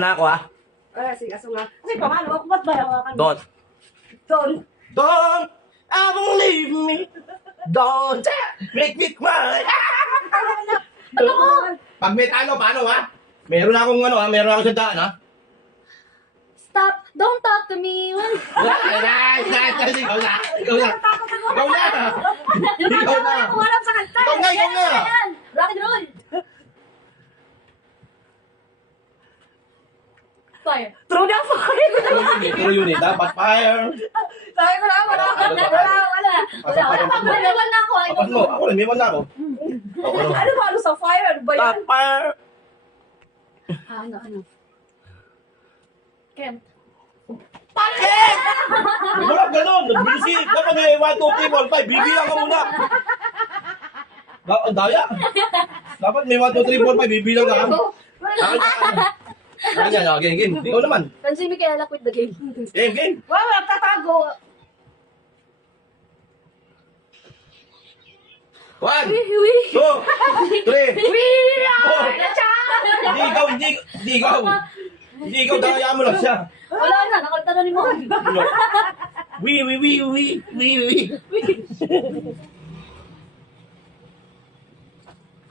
Na ako Sige, aso nga. Kasi paano? Ba't ba yung Don't ever leave me. Don't make me cry. Pag may talo, paano Meron akong meron akong sandaan Stop! Don't talk to me when... Nice! Ikaw na! Ikaw na! Ikaw na! Ikaw na! Kung alam sa kanta. Ikaw na! Ikaw na! Rock and roll! Fire! True na po. True unit. Dapat fire. Sabi ko na, wala. Wala na ako. Apas mo. Ako rin. May one na ako. Ano sa fire? Ano ba yan? Top fire. Ano? Kent. Bakit? Wala ganun. Busy. Dapat may 1, 2, 3, 4, 5. Bibilang ka muna. Ang daya. Dapat may 1, 2, 3, 4, 5. Bibilang ka. Game. Ikaw naman. Pansin mo kaya quit the game. Game. Wala, tatago. 1, 2, 3, 4. Hindi ikaw. Hindi ikaw, daya mo lang siya. Wala na, nakanta na ni mo. We.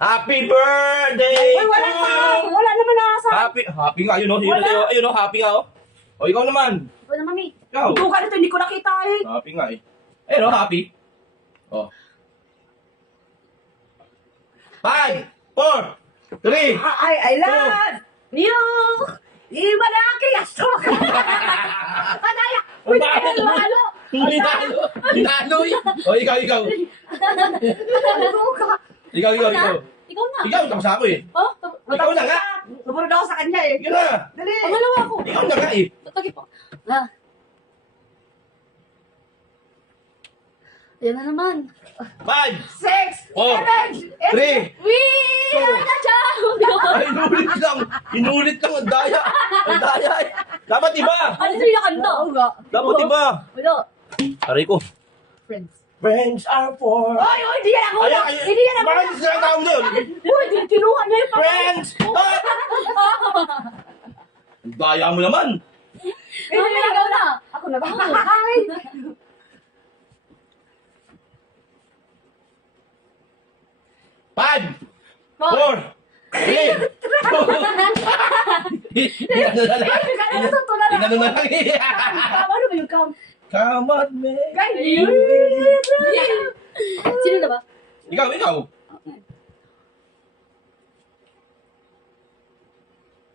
Happy birthday Uy, wala to pa. you. Wala naman nasa. Happy nga, ayun happy nga O, ikaw naman. Wala mami. Ikaw. Duka nito, hindi ko nakita eh. Happy nga Ayun happy. O. 5, 4, 3. I love you. Iba na aking aso. Kadaya. Uy, Talo. Tinalo O, ikaw. Ikaw. Ikaw na. Ikaw, tapos ako Oh? Ikaw na nga. Sumunod ako sa kanya eh. Ikaw na. Dali. Pangalawa ako. Ikaw na nga Tatagi po. Yan na naman. 5, 6, 4, 3. Wee! Inulit lang ang daya. Dapat iba. Ano sa'yo yung kanta? Dapat iba. Wala. Aray ko. Friends. Friends are for... Oy, di yan ako. Hindi yan ako. Bakit sila ang tawag doon? Uy, kinuha niya yung Friends! Ang daya mo naman. Mami, ikaw na. Ako na ba? Ay. 5, 4, 3, 2. Inano na lang. Ano ba yung count? Come on, man. Sino na ba? Ikaw.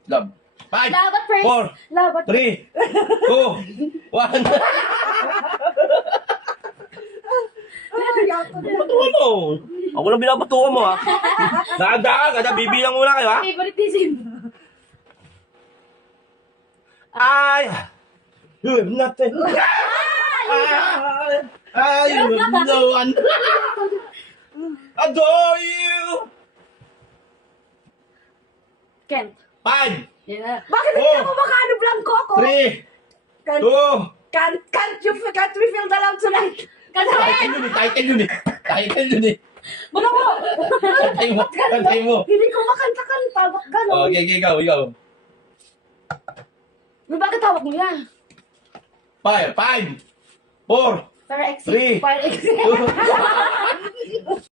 Love. 5, Dapat friends. 4, Labat. 3, 2, 1. Batuhan mo. Ako lang binabatuhan mo Daan-daan ka, bibilang muna kayo Favoritism. You have nothing. I have no one. Adore you. Kent. 5, Yan na. Bakit hindi ako makaano blanco ako? 3, 2. Can't we feel the love tonight? Title yun Wala ko. Kantay mo. Hindi ko makanta-kanta. Bak gano'n. Okay, ikaw. Bakit tawag mo yan? 5, 4, Para exit. 3, Para exit. 2.